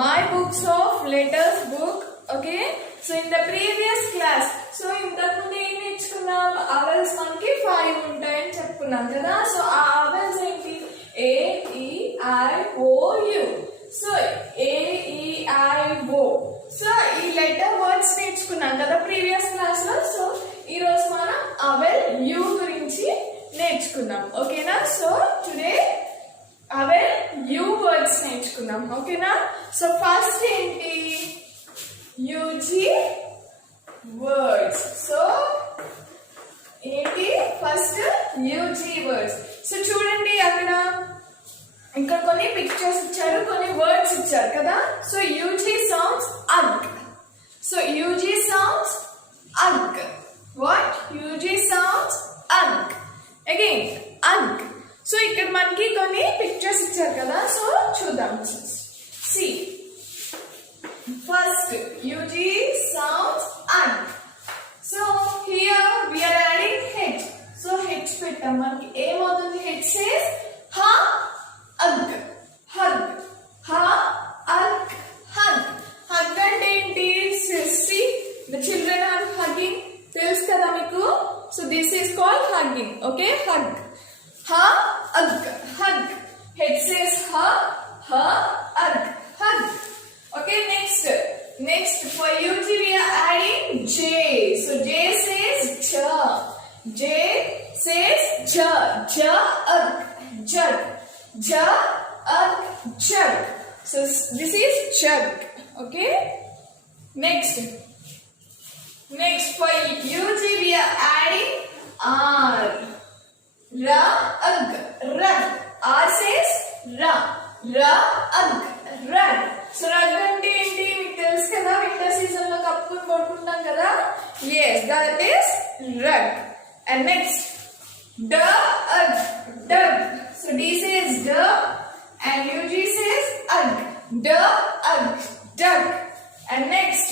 my books of letters book. Okay, so in the previous class, so ఇంతకుముందు ఏం నేర్చుకున్నాం, అవెల్స్ మనకి 5 ఉంటాయని చెప్పుకున్నాం కదా. సో ఆ అవెల్స్ ఏంటి, ఏ ఈ ఐ ఓ యు. సో ఏ ఈ ఐ ఓ. సో ఈ లెటర్ వర్డ్స్ నేర్చుకున్నాం కదా ప్రీవియస్ క్లాస్ లో. సో ఈ రోజు మనం అవెల్ యు గురించి నేర్చుకున్నాం. ఓకేనా? సో టుడే అవెల్ యు వర్డ్స్ నేర్చుకున్నాం. ఓకేనా? సో ఫస్ట్ ఏంటి, యూజీ వర్డ్స్. సో ఏంటి ఫస్ట్ యూజీ వర్డ్స్. సో చూడండి, అక్కడ ఇంకా కొన్ని పిక్చర్స్ ఇచ్చారు, కొన్ని వర్డ్స్ ఇచ్చారు కదా. So UG sounds ug. So UG sounds ug. What? UG sounds ug. Again ug. So ఇక్కడ మనకి కొన్ని పిక్చర్స్ ఇచ్చారు కదా. సో చూద్దాం. See first UG sounds ug. So here we are adding H. So H పెట్టాం. మనకి ఏమవుతుంది? H says ha ug. Hug. Ha ug. Hug. Hug అంటే ఏంటి? See, the children are hugging. తెలుసు కదా మీకు. So this is called hugging. Okay, hug. Ha ug. Hug. H says ha. Ha ug. Hug. Okay, next for UG we are adding J. So J says ja. J says ja. Ja ug. Jug. Ja ug. Jug. So this is jug. Okay, next for UG we are adding R. Ra ug. Rug. R says ra. Ra ug. Rug. So rug అంటే ఏంటి మీకు తెలుసు కదా, winter season లో కప్పుకుని పడుకుంటాం కదా. yes, that is rug. And next dug. Dug. So D says dug and UG says ug. Dug. Dug. And next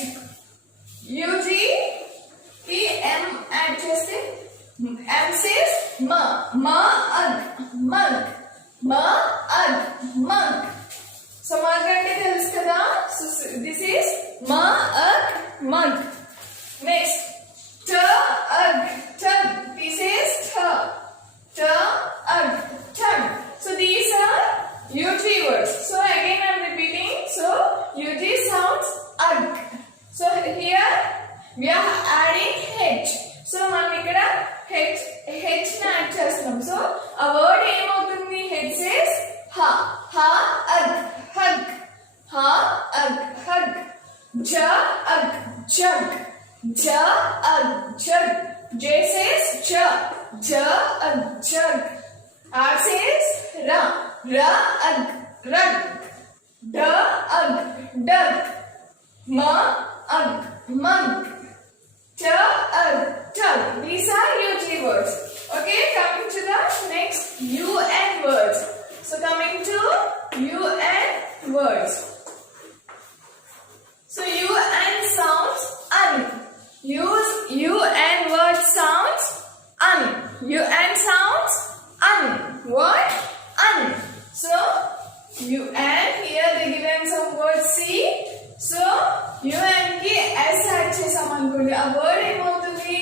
UG P M add చేస్తే M says ma. Ma ug. Mug. Ma ug. Mug. So mug అంటే తెలుసు కదా. So this is ma ug mug. Next tug. Tug. This is tug. Tug. Tug. So these are UG words. So again I am repeating. So UG sounds ug. So here we are adding H. So మనం ఇక్కడ H ని యాడ్ చేస్తున్నాం. సో ఆ వర్డ్ ఏమవుతుంది? H says ha. Ha ug. Hug. Ha ug. Hug. Ja ug. Jug. Ja ug. Jug. J says ja. Ja ug. Jug. R says ra. Ra ug. Rug. Da ug. Dug. Ma ug. Mug. Ta ug. Tug. These are UG words. Okay, coming to the next UN words. So coming to UN words. So UN sounds un. Use UN word sounds un. UN sounds un. What? Un. So UN, here they given some words. See. So UN ki S add chesam anukondi. A word emoutundi?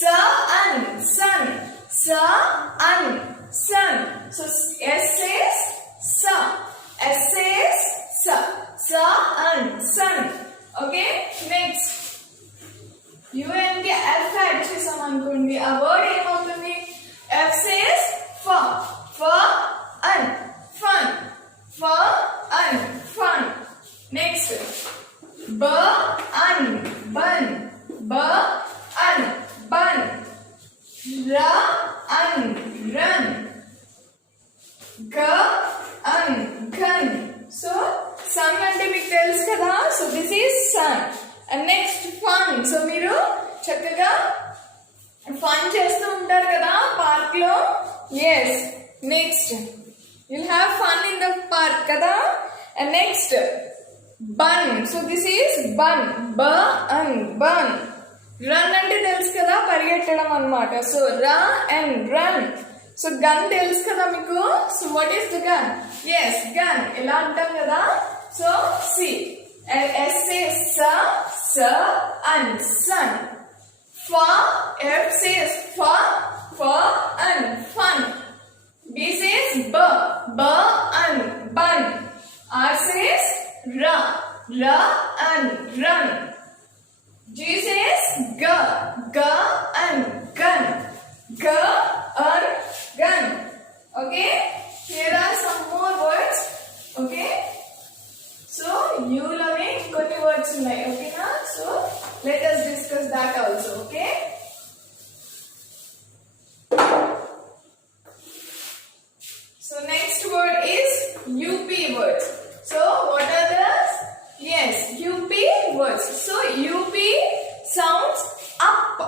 Sun. Sun. Sun. Sun. So S says sa. S says sa. Sun. Sun. Okay, next UN ki F add chesam anukondi. A word emoutundi? F says fa. Fun. Fun. Fun. Next bun. Bun. Bun. Run. Gun. So sun అంటే మీకు తెలుసు కదా. So this is sun. And next fun. So మీరు చక్కగా ఫన్ చేస్తూ ఉంటారు కదా పార్క్ లో. yes, next you'll have fun in the park kada. And next bun. So this is bun. Bun. Run అంటే తెలుసు కదా, పరిగెట్టడం అన్నమాట. So run. So gun తెలుసు కదా మీకు. So what is the gun? Yes, gun. ఎలా అంటాం కదా. So see. S says sa, and sun. Fa, F says fa, and fun. B says b, and bun. R says ra, and run. G says g, and gun. G, gun. Okay? Here are some more words. Okay? So, you learning కొన్ని words ఉన్నాయి. Okay na? So, let us discuss that also. Okay? So, next word is UP words. So, what are the? Yes, UP words. So, UP sounds up.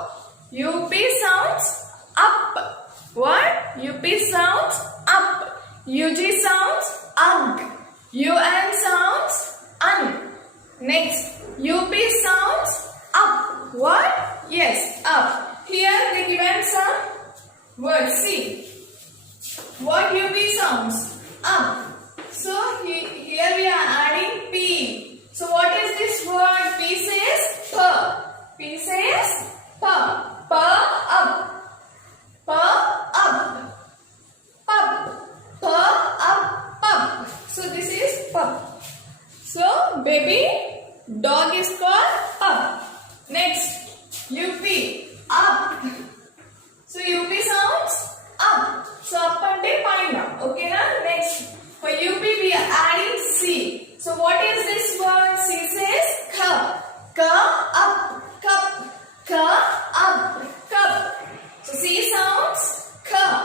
UP sounds up. What? UP sounds up. UG sounds ug. UN sounds un. Next, UP sounds up. What? Yes, up. Here they given some words. See. What UP sounds? Up. So here we are adding P. So what is this word? P says P. P says P. P up. P up. Pup. P up. Pup. So this is pup. So baby dog is called pup. Next, UP up. So UP sounds up. So up ante paina. Okay na? Next, for UP we are adding C. So what is this word? C says cup. Up. Cup. Up. Cup. So C sounds cup.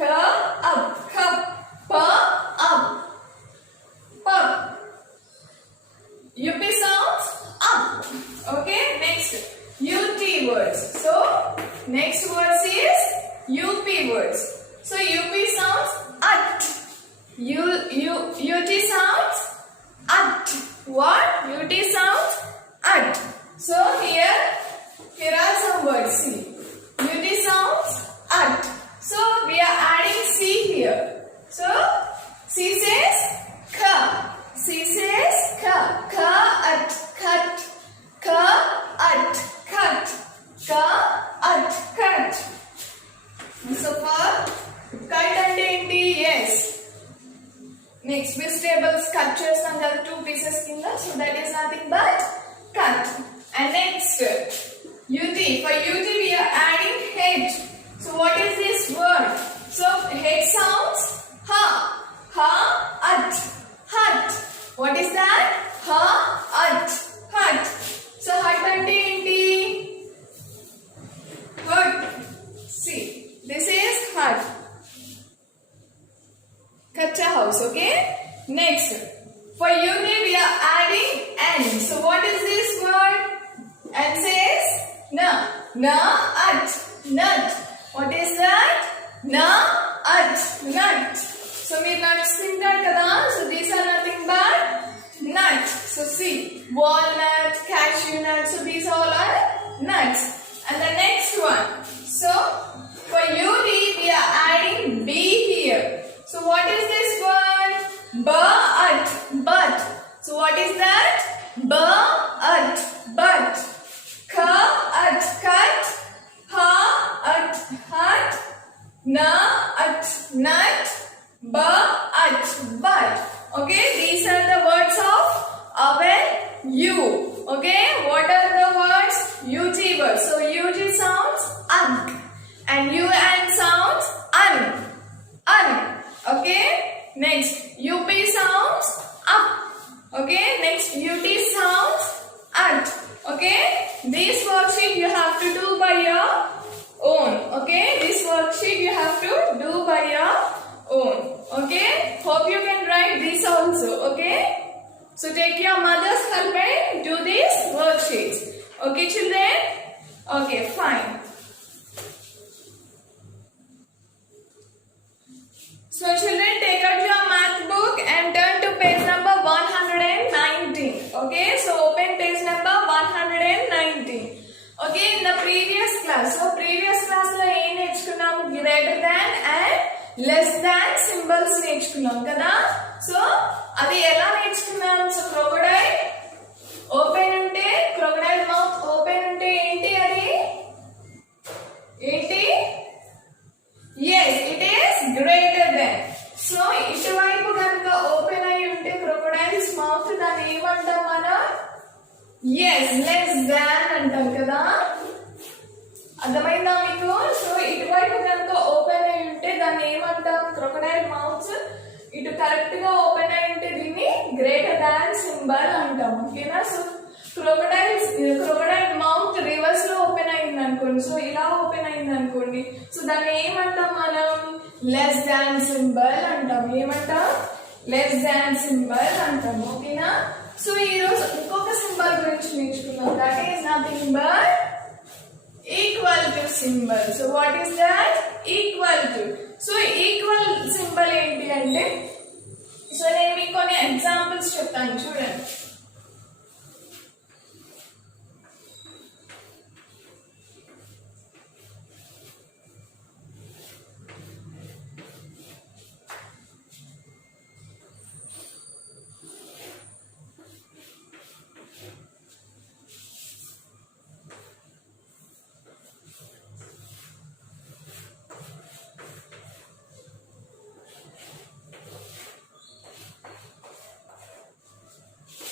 Up. Cup. Up. Pup. UP sounds up. Okay. Next, UT words. So next words is UP words. So UP sounds at. UT sounds at. What? UT sounds at. So here are some words. See. UT sounds at. So we are adding C here. So C says ka. C says ka. Ka at cut. Ka at cut. Ka at cut. So far, cut and enti, yes. Next, vegetables cut chestam kada 2 pieces kinda. So that is nothing but cut. And next, UT. For UT we are adding head. So what is this word? So head sounds ha. Ha at hut. What is that? Ha at hut. So hut ante enti? Hut. See, this is hut. Kacha house. Okay. Next, for UT we are adding N. So what is this word? N says na. Na at nut. What is that? Na at nut. So we nuts tintaru kada. So these are nothing but nuts. So see, walnut, cashew nut. So these all are nuts. And the next one. So for UD we are adding B here. So what is this word? But. So what is that? But. Ka at cut. Ha at hut. Na at nut. Ba at but. Okay, these are the words of our U. Okay, what are the words? UG words. So UG sounds ug and UN sounds un. Okay, next UP sounds up. Okay, next UT sounds at. Okay, this worksheet you have to do by your own. Okay, this worksheet you have to do by your own. Okay, hope you can write this also. Okay, so take your mother's help and do these worksheets. Okay children? Okay, fine. So children, take out your math book and turn to page number 119. Okay, so open page number 119. Okay, in the previous class, so previous class lo em nechukunnam, greater than and less than symbols nechukunnam kada. So అది ఎలా నేర్చుకున్నాం? So crocodile open ఉంటే, crocodile mouth open ఉంటే ఏంటి అది? ఏంటి? yes it is greater than. So ఇటువైపు కనుక ఓపెన్ అయి ఉంటే క్రొకొడైల్స్ మౌత్, దాన్ని ఏమంటాం మనం? yes less than అంటాం కదా. అర్థమైందా మీకు? సో ఇటువైపు కనుక ఓపెన్ అయి ఉంటే దాన్ని ఏమంటాం? క్రొకొడైల్ మౌత్ ఇటు కరెక్ట్ గా ఓపెన్ అయి ఉంటే దీన్ని గ్రేటర్ దాన్ సింబల్ అంటాం. ఓకేనా? సో క్రొకొడైల్ మౌత్ రివర్స్ లో ఓపెన్ అయింది అనుకోండి, సో ఇలా ఓపెన్ అయింది అనుకోండి, సో దాన్ని ఏమంటాం మనం? లెస్ దాన్ సింబల్ అంటాం. ఏమంటాం? లెస్ దాన్ సింబల్ అంటాం. ఓకేనా? సో ఈ రోజు ఇంకొక సింబల్ గురించి నేర్చుకుందాం. That is nothing but equal to symbol. So what is that? Equal to. So equal symbol ఏంటి అంటే, సో నేను మీకు కొన్ని ఎగ్జాంపుల్స్ చెప్తాను, చూడండి.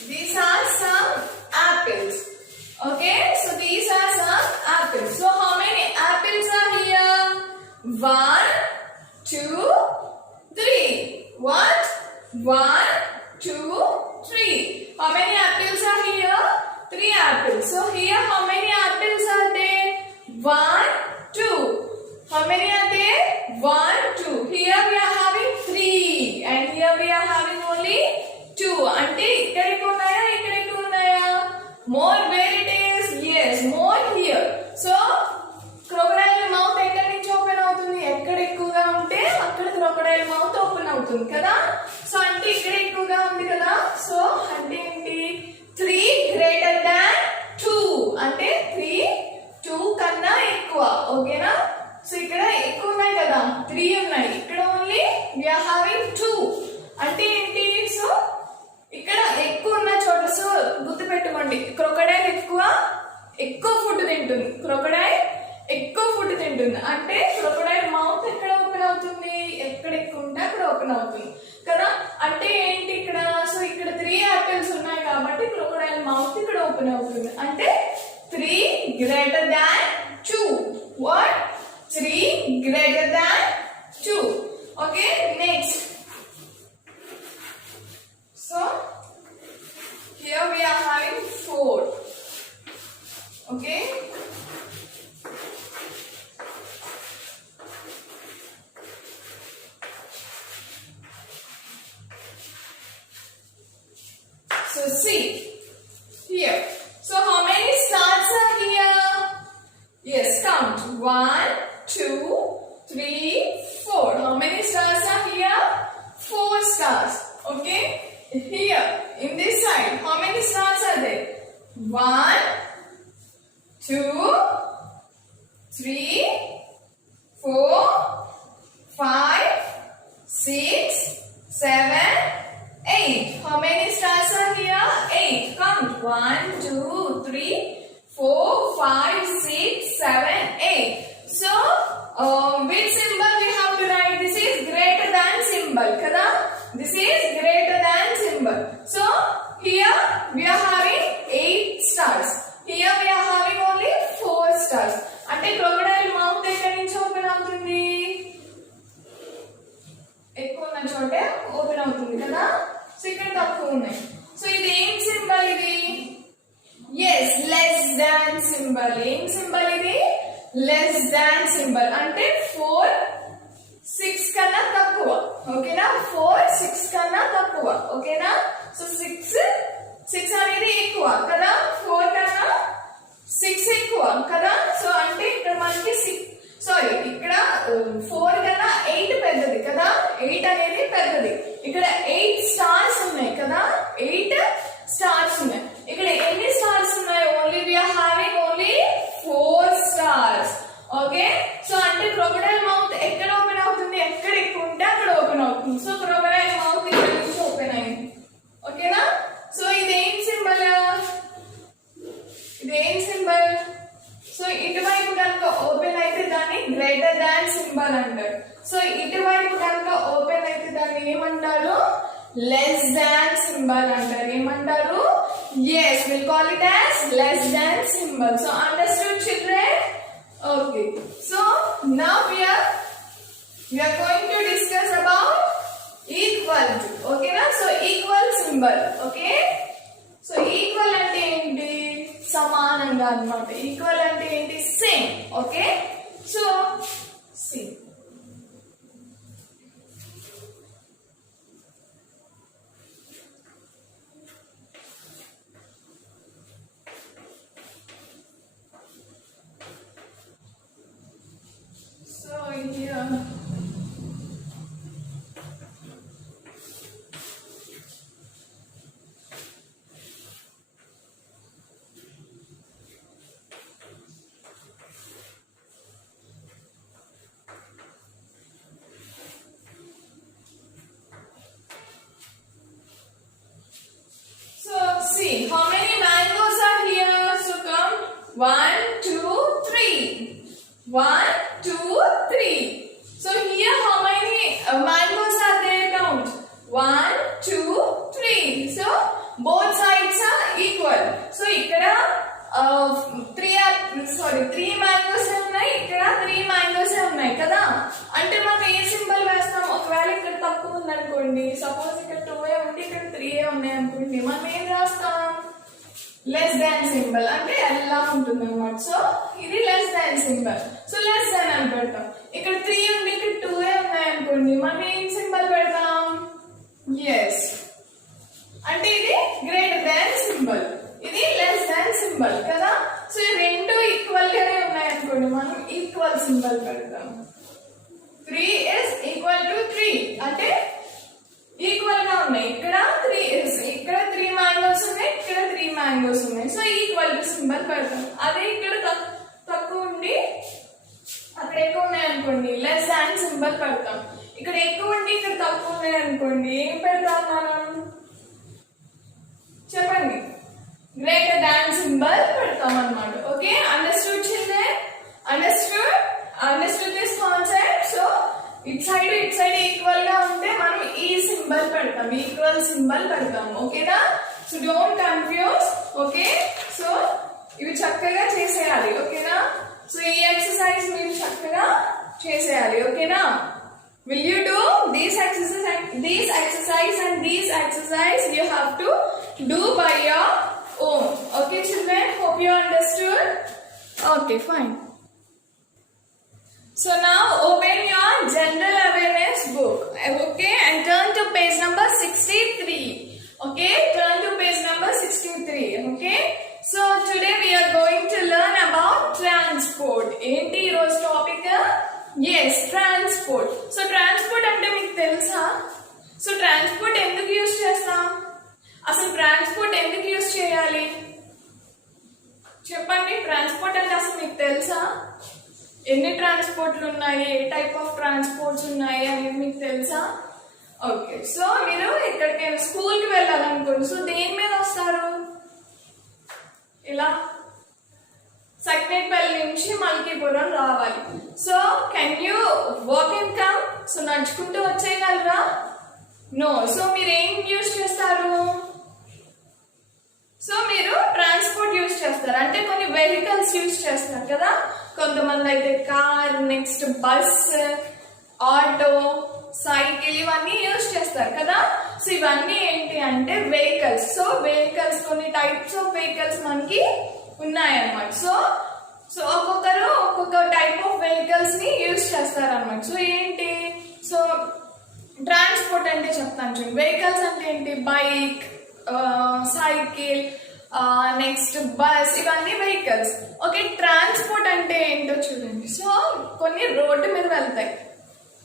These are some apples. Okay, so these are some apples. So how many apples are here? 1, 2, 3. What? 1, 2, 3. How many apples are here? 3 apples. So here how many apples are there? 1, 2. How many are there? 1, 2. Here we are having 3 and here we are having only 2. అంటే ఇక్కడ ఎక్కువ ఉన్నాయా, ఇక్కడ ఎక్కువ ఉన్నాయా? More where it is? yes more here. So crocodile mouth ఎక్కడి నుంచి ఓపెన్ అవుతుంది? ఎక్కడ ఎక్కువగా ఉంటే అక్కడ క్రొకొడైల్ మౌత్ ఓపెన్ అవుతుంది కదా. సో అంటే ఇక్కడ ఎక్కువగా ఉంది కదా. సో అంటే ఏంటి? 3 గ్రేటర్ దాన్ 2 అంటే 3 2 కన్నా ఎక్కువ. ఓకేనా? సో ఇక్కడ ఎక్కువ ఉన్నాయి కదా, 3 ఉన్నాయి, ఇక్కడ ఓన్లీ we are having 2 అంటే ఏంటి? సో ఇక్కడ ఎక్కువ ఉన్న చోట, సో గుర్తు పెట్టుకోండి, క్రొకొడైల్ ఎక్కువ ఫుడ్ తింటుంది. క్రొకొడైల్ ఎక్కువ ఫుడ్ తింటుంది అంటే క్రొకొడైల్ మౌత్ ఎక్కడ ఓపెన్ అవుతుంది? ఎక్కడ ఎక్కువ ఉంటే అక్కడ ఓపెన్ అవుతుంది కదా. అంటే ఏంటి ఇక్కడ? సో ఇక్కడ 3 యాపిల్స్ ఉన్నాయి కాబట్టి క్రొకొడైల్ మౌత్ ఇక్కడ ఓపెన్ అవుతుంది. అంటే 3 గ్రేటర్ దాన్ 2. వాట్? 3 greater than 2. Okay, next. So here we are having 4. Okay. So see here. So how many stars are here? Yes, count. 1, 2, 3, 4. How many stars are here? 4 stars. Okay. Here in this side how many stars are there? 1, 2, 3, 4, 5, 6, 7, 8. How many stars are here? 8. Count. 1, 2, 3, 4, 5, 6, 7, 8. So which symbol we have to write? This is greater than symbol kada. This is greater than symbol. So here we are having 8 stars. Here we are having only 4 stars. అంటే crocodile mouth ఎక్కడి నుంచి ఓపెన్ అవుతుంది? ఎక్కువ ఉన్న చోటే ఓపెన్ అవుతుంది కదా. సో ఇక్కడ తక్కువ ఉన్నాయి. సో ఇది ఏం సింబల్? ఇది yes less than symbol. ఏం సింబల్ ఇది? less than symbol. అంటే 4 6 కన్నా తక్కువ. ఓకేనా? 4 6 కన్నా తక్కువ. ఓకేనా? సో 6 అనేది ఎక్కువ కదా, 4 కన్నా 6 ఎక్కువ కదా. సో అంటే ఇక్కడ మనకి ఇక్కడ 4 కన్నా 8 పెద్దది కదా. 8 అనేది పెద్దది. ఇక్కడ 8 స్టార్స్ ఉన్నాయి కదా. 8 స్టార్స్ ఉన్నాయి. ఇక్కడ ఎన్ని స్టార్స్ ఉన్నాయి? Only we are having only 4 stars. Okay. So అంటే క్రొకొడైల్ మౌత్ ఎక్కడ ఓపెన్ అవుతుంది? ఎక్కడ ఎక్కువ ఉంటే అక్కడ ఓపెన్ అవుతుంది. సో క్రొకొడైల్ మౌత్ ఇక్కడ నుంచి దాన్ సింబల్ అంటారు. సో ఇటువైపు కనుక ఓపెన్ అయితే దాన్ని ఏమంటారు? లెస్ దాన్ సింబల్ అంటారు. ఏమంటారు? yes, we'll call it as less than symbol. So understood, children? Okay, so now we are going to discuss about equal to. Okay na? So equal symbol. Okay, so equal ante enti? Samananga annamata. Equal ante enti? Same. Okay, so see, so here see, how many mangoes are here? So come, 1, 2, 3. 1, 2, 3. So here how many mangoes are there? Count. 1, 2, 3. So both sides are equal. So ikkada 3 mangoes ఉన్నాయి, ఇక్కడ 3 mangoes ఉన్నాయి కదా. అంటే మనం ఏ సింబల్ వేస్తాం? ఒకవేళ ఇక్కడ తక్కువ ఉంది అనుకోండి, సపోజ్ ఇక్కడ 2 ఉంటే ఇక్కడ 3 ఉన్నాయి అనుకోండి, మనం ఏం రాస్తాం? Less than symbol. అంటే ఎలా ఉంటుంది అన్నమాట. సో ఇది less than symbol. So less than అని పెడతాం. ఇక్కడ 3 ఉండి ఇక్కడ 2 ఉన్నాయి అనుకోండి, మనం ఏం సింబల్ పెడతాం? yes, అంటే ఇది గ్రేటర్ దాన్ సింబల్, ఇది లెస్ దాన్ సింబల్ కదా. సో ఈ రెండు ఈక్వల్ గానే ఉన్నాయి అనుకోండి, మనం ఈక్వల్ సింబల్ పెడతాం. 3 is equal to 3 అంటే ఈక్వల్ గా ఉన్నాయి. ఇక్కడ 3 మ్యాంగోస్ ఉన్నాయి, ఇక్కడ 3 మ్యాంగోస్ ఉన్నాయి. సో ఈక్వల్ టు సింబల్ పెడతాం. అదే ఇక్కడ తక్కువ ఉండి అక్కడ ఎక్కువ ఉన్నాయి అనుకోండి, లెస్ దాన్ సింబల్ పెడతాం. ఇక్కడ ఎక్కువ ఉండి ఇక్కడ తక్కువ ఉన్నాయి అనుకోండి, ఏం పెడతాం మనం? చెప్పండి. గ్రేటర్ దాన్ సింబల్ పెడతాం అన్నమాట. Okay, understood children? Understood this concept? So it side equal గా ఉంటే మనం ఈ సింబల్ పెడతాం, ఈక్వల్ సింబల్ పెడతాం. ఓకేనా? So don't confuse. Okay, so ఇవి చక్కగా చేసేయాలి. ఓకేనా? సో ఈ ఎక్సర్సైజ్ మీరు చక్కగా చేసేయాలి. ఓకేనా? will you do these exercise and these exercise you have to do by your own. Okay children, hope you understood. Okay, fine. So now open your general awareness book. Okay, and turn to page number 63. Okay, turn to page number 63. Okay, so today we are going to learn about transport. Enti rose topic? Yes, transport. So transport అంటే మీకు తెలుసా? So transport ఎందుకు యూజ్ చేస్తాం? అసలు ట్రాన్స్పోర్ట్ ఎందుకు యూజ్ చేయాలి చెప్పండి. ట్రాన్స్పోర్ట్ అంటే అసలు మీకు తెలుసా? ఎన్ని ట్రాన్స్పోర్ట్లు ఉన్నాయి, ఏ టైప్ ఆఫ్ ట్రాన్స్పోర్ట్స్ ఉన్నాయి అనేది మీకు తెలుసా? ఓకే, సో మీరు ఎక్కడికైనా స్కూల్కి వెళ్ళాలనుకోండి, సో దేని మీద వస్తారు? ఇలా సైకినేట్పల్లి నుంచి మల్కీపురం రావాలి. So can you walk and come? So నడుచుకుంటూ వచ్చేయగలరా? నో. సో మీరు ఏం యూజ్ చేస్తారు? సో మీరు ట్రాన్స్పోర్ట్ యూజ్ చేస్తారు, అంటే కొన్ని వెహికల్స్ యూజ్ చేస్తారు కదా. కొంతమంది అయితే car, next bus, auto, cycle ఇవన్నీ యూజ్ చేస్తారు కదా. సో ఇవన్నీ ఏంటి అంటే వెహికల్స్. సో వెహికల్స్ కొన్ని టైప్స్ ఆఫ్ వెహికల్స్ మనకి ఉన్నాయన్నమాట. సో ఒక్కొక్కరు ఒక్కొక్క టైప్ ఆఫ్ వెహికల్స్ ని యూజ్ చేస్తారన్నమాట. సో ఏంటి? సో ట్రాన్స్పోర్ట్ అంటే చెప్తాను చూడండి. వెహికల్స్ అంటే ఏంటి? బైక్, సైకిల్, నెక్స్ట్ బస్, ఇవన్నీ వెహికల్స్. ఓకే, ట్రాన్స్పోర్ట్ అంటే ఏంటో చూడండి. సో కొన్ని రోడ్డు మీద వెళ్తాయి,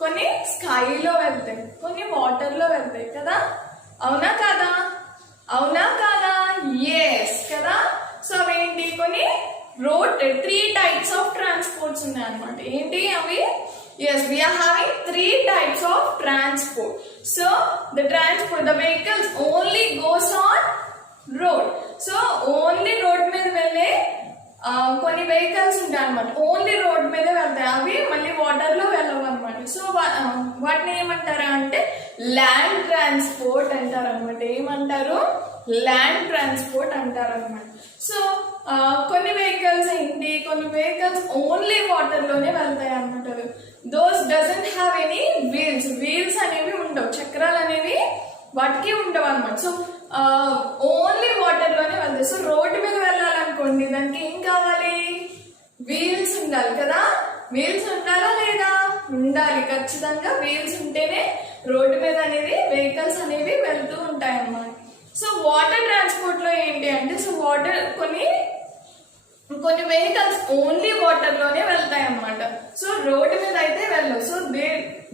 కొన్ని స్కైలో వెళ్తాయి, కొన్ని వాటర్లో వెళ్తాయి కదా. అవునా కాదా? అవునా కాదా? ఎస్ కదా. సో అవేంటి? కొన్ని రోడ్ 3 types of transports ఉన్నాయి అన్నమాట. ఏంటి అవి? yes, we are having 3 types of transport. So the vehicles only goes on road. So only road మీద వెళ్ళే కొన్ని వెహికల్స్ ఉంటాయి అన్నమాట. ఓన్లీ రోడ్ మీద వెళ్తాయి. అవి మళ్ళీ వాటర్ అనమాట. సో వాటిని ఏమంటారా అంటే ల్యాండ్ ట్రాన్స్పోర్ట్ అంటారు అనమాట. ఏమంటారు? ల్యాండ్ ట్రాన్స్పోర్ట్ అంటారు అనమాట. సో కొన్ని వెహికల్స్ ఏంటి, కొన్ని వెహికల్స్ ఓన్లీ వాటర్ లోనే వెళ్తాయి అనమాట. Those doesn't have any wheels అనేవి ఉండవు, చక్రాలు అనేవి వాటికి ఉండవు అనమాట. సో ఓన్లీ వాటర్ లోనే వెళ్తాయి. సో రోడ్డు మీద వెళ్ళాలనుకోండి, దానికి ఏం కావాలి? వీల్స్ ఉండాలి కదా. వీల్స్ ఉండాలా లేదా? ఉండాలి, ఖచ్చితంగా వీల్స్ ఉంటేనే రోడ్డు మీద అనేది వెహికల్స్ అనేవి వెళ్తూ ఉంటాయి అన్నమాట. సో వాటర్ ట్రాన్స్పోర్ట్ లో ఏంటి అంటే, సో వాటర్ కొన్ని వెహికల్స్ ఓన్లీ వాటర్ లోనే వెళ్తాయి అన్నమాట. సో రోడ్డు మీద అయితే వెళ్ళవు. So they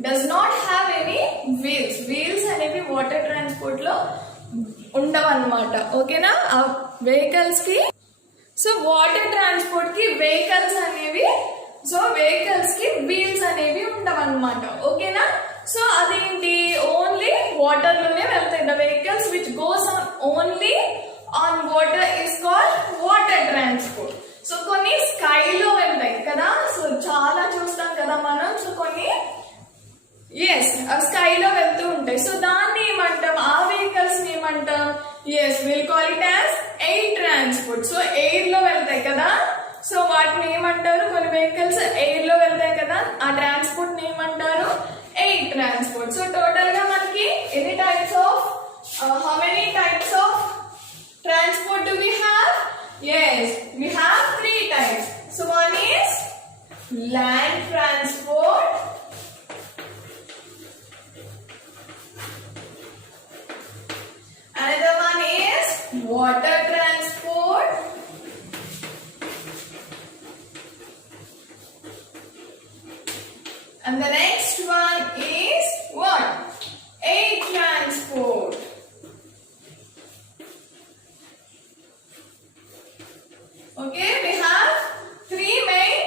does not have any wheels అనేవి వాటర్ ట్రాన్స్పోర్ట్ లో ఉండవు అన్నమాట. ఓకేనా? ఆ వెహికల్స్ కి, సో వాటర్ ట్రాన్స్పోర్ట్ కి వెహికల్స్ కి వీల్స్ అనేవి ఉండవు అన్నమాట. ఓకేనా? సో అదేంటి, ఓన్లీ వాటర్ లోనే వెళ్తాయి. The vehicles which goes on only on water is called water transport. So కొన్ని స్కైలో వెళ్తాయి కదా, సో చాలా చూస్తాం కదా మనం. సో కొన్ని స్కైలో వెళ్తూ ఉంటాయి. సో దాన్ని ఏమంటాం? ఆ వెహికల్స్ ని ఏమంటాం? Will call it as air transport. So air లో వెళ్తాయి కదా, సో వాటిని ఏమంటారు? కొన్ని వెహికల్స్ ఎయిర్ లో వెళ్తాయి కదా, ఆ ట్రాన్స్పోర్ట్ ని ఏమంటారు? Air transport. సో టోటల్ గా మనకి ఎన్ని types of how many types of transport do we have? We have 3 types. So one is land transport, another one is water transport, and the next one is what? Air transport. Okay, we have 3 main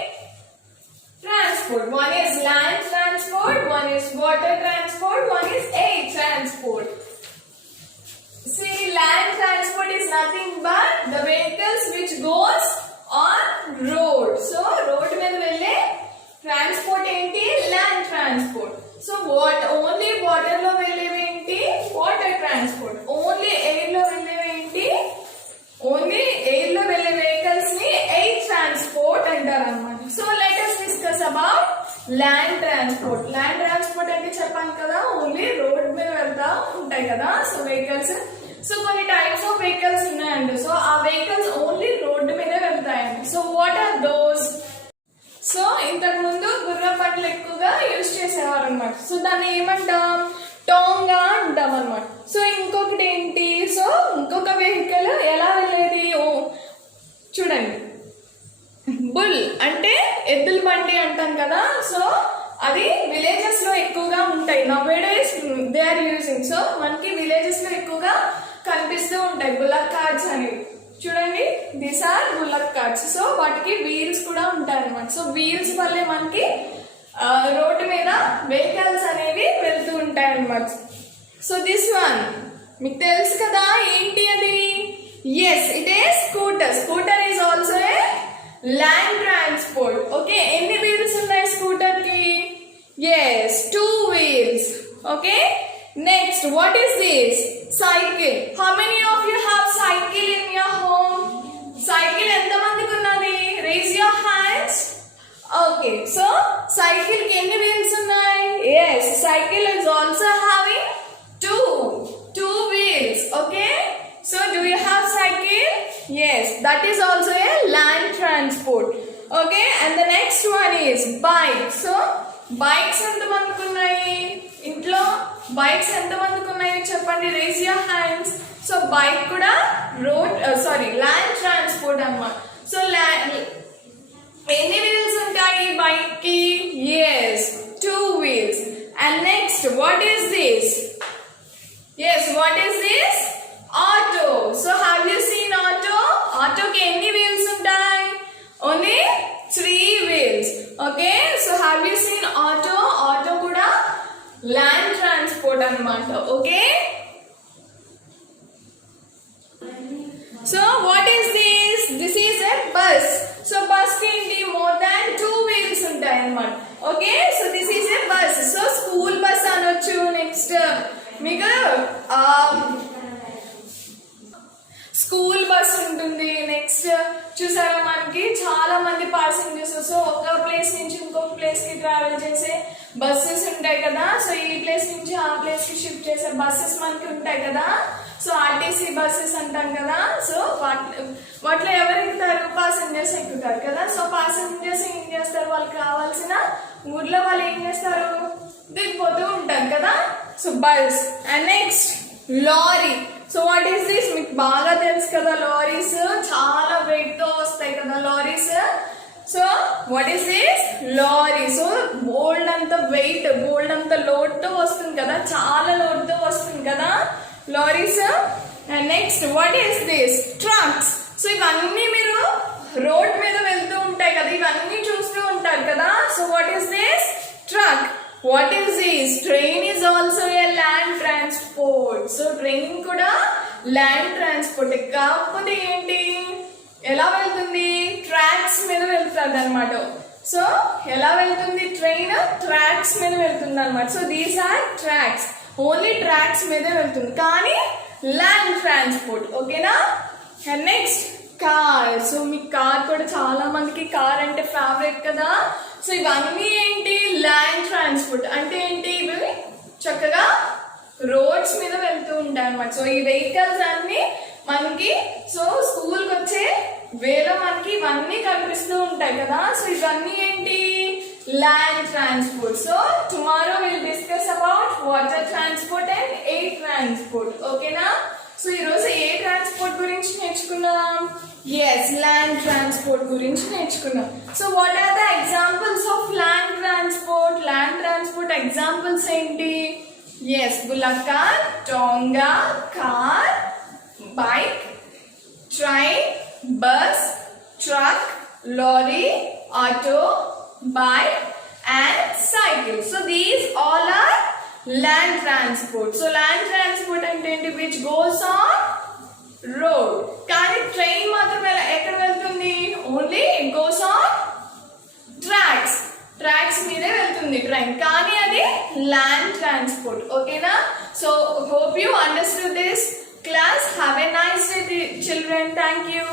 transport. One is land transport, one is water transport, one is air transport. See, land transport is nothing but the vehicles which goes on road. So road మీద వెళ్ళే transport ఏంటి? Land transport. So only water లో వెళ్ళేవి ఏంటి? Water transport. Only air లో వెళ్ళేవి ఏంటి? Only air లో వెళ్ళే వెహికల్స్ ని ఎయిర్ ట్రాన్స్పోర్ట్ అంటారు అన్నమాట. So let us discuss about land transport. Land transport అంటే చెప్పాను కదా, ఓన్లీ రోడ్ మీద వెళ్తా ఉంటాయి కదా సో వెహికల్స్. సో కొన్ని టైప్స్ ఆఫ్ వెహికల్స్ ఉన్నాయండి. సో ఆ వెహికల్స్ ఓన్లీ రోడ్డు మీదే వెళ్తాయండి. So what are those? So ఇంతకు ముందు గుర్ర బండ్లు ఎక్కువగా యూజ్ చేసేవారు అనమాట. సో దాన్ని ఏమంటాం? టోంగా అంటాం అనమాట. సో ఇంకొకటి ఏంటి? సో ఇంకొక వెహికల్ ఎలా వెళ్ళేది? చూడండి, బుల్ అంటే ఎద్దుల బండి అంటాం కదా. సో అది విలేజెస్ లో ఎక్కువగా ఉంటాయి. Nowadays they are using. So మనకి విలేజెస్ లో ఎక్కువగా కనిపిస్తూ ఉంటాయి బుల్లక్ కార్ట్స్ అనేవి. చూడండి, these are bullock carts. So వాటికి వీల్స్ కూడా ఉంటాయి అనమాట. సో వీల్స్ వల్లే మనకి రోడ్డు మీద వెహికల్స్ అనేవి వెళ్తూ ఉంటాయి అన్నమాట. సో దిస్ వన్ మీకు తెలుసు కదా, ఏంటి అది? It is scooter. Scooter is also a land transport. Okay, ఎన్ని వీల్స్ ఉన్నాయి స్కూటర్ కి? 2 wheels. Okay, next what is this? Cycle. How many of you have cycle in your home? Cycle ఎంత మందికి ఉన్నది? Raise your hands. Okay, so cycle ki enni wheels unnai? Cycle is also having two wheels. Okay, so do you have cycle? That is also a land transport. Okay, and the next one is bike. So bikes enta mandiki unnai? Intlo bikes enta mandiki unnai cheppandi? Raise your hands. So bike kuda land transport amma. So ఎన్ని వీల్స్ ఉంటాయి బైక్ కి? 2 wheels. And next, what is this? What is this? Auto. So have you seen auto? Auto ki enni wheels ఉంటాయి? Only 3 wheels. Okay, so have you seen auto? Auto kuda land transport అన్నమాట. Okay, so what is this? This is a bus. So bus ki more than 2 wheels ఉంటాయి అన్నమాట. Okay, so this is a bus. మీకు school bus ఉంటుంది. నెక్స్ట్ చూసారా మనకి చాలా మంది passengers, so ఒక ప్లేస్ నుంచి ఇంకొక ప్లేస్ కి ట్రావెల్ చేసే బస్సెస్ ఉంటాయి కదా. సో ఈ ప్లేస్ నుంచి ఆ ప్లేస్ కి షిఫ్ట్ చేసే బస్సెస్ మనకి ఉంటాయి కదా. సో ఆర్టీసీ బస్సెస్ అంటాం కదా. సో వాటిలో ఎవరు ఎక్కుతారు? ప్యాసింజర్స్ ఎక్కుతారు కదా. సో ప్యాసింజర్స్ ఏం చేస్తారు? వాళ్ళకి కావాల్సిన ఊర్లో వాళ్ళు ఏం చేస్తారు? దిగిపోతూ ఉంటారు కదా. So bus. And next lorry. So what is this? మీకు బాగా తెలుసు కదా, లారీస్ చాలా వెయిట్ తో వస్తాయి కదా lorries. So what is this? Lorry. So bold అంత వెయిట్, బోల్డ్ అంత లోడ్ తో వస్తుంది కదా, చాలా లోడ్ తో వస్తుంది కదా lorries. And next what is this? Trucks. So ఇవన్నీ మీరు రోడ్ మీద వెళ్తూ ఉంటాయి కదా, ఇవన్నీ చూస్తూ ఉంటారు కదా. So what is this? Truck. What is this? Train is also a land transport. So train కూడా land transport. కాకపోతే ఏంటి, ఎలా వెళ్తుంది? ట్రాక్స్ మీద వెళ్తుంది అనమాట. సో ఎలా వెళ్తుంది ట్రైన్? ట్రాక్స్ మీద వెళ్తుంది అనమాట. So these are tracks. Only tracks మీద వెళ్తుంది, కానీ ల్యాండ్ ట్రాన్స్పోర్ట్. ఓకేనా? And next car. సో మీకు కార్ కూడా చాలా మందికి కార్ అంటే ఫేవరెట్ కదా. సో ఇవన్నీ ఏంటి? Land transport. అంటే ఏంటి? ఇవి చక్కగా రోడ్స్ మీద వెళ్తూ ఉంటాయి అనమాట. సో ఈ వెహికల్స్ అన్ని మనకి సో స్కూల్కి వచ్చే వేలో మనకి ఇవన్నీ కనిపిస్తూ ఉంటాయి కదా. సో ఇవన్నీ ఏంటి? Land transport. So tomorrow will discuss about water transport and air transport. ఓకేనా? సో ఈరోజు ఏ ట్రాన్స్పోర్ట్ గురించి నేర్చుకున్నాం? ఎస్, ల్యాండ్ ట్రాన్స్పోర్ట్ గురించి నేర్చుకున్నాం. So what are the examples of land transport? Land transport examples ఏంటి? Yes, bullock cart, tonga, car, bike, train, bus, truck, lorry, auto, bike and cycle. So these all are land transport. So land transport అంటే which goes on road. కానీ ట్రైన్ మాత్రం ఎక్కడ వెళ్తుంది? Only it goes on tracks. Tracks మీదే వెళ్తుంది ట్రైన్, కానీ అది land transport. ఓకేనా? So hope you understood this class. Have a nice day children. Thank you.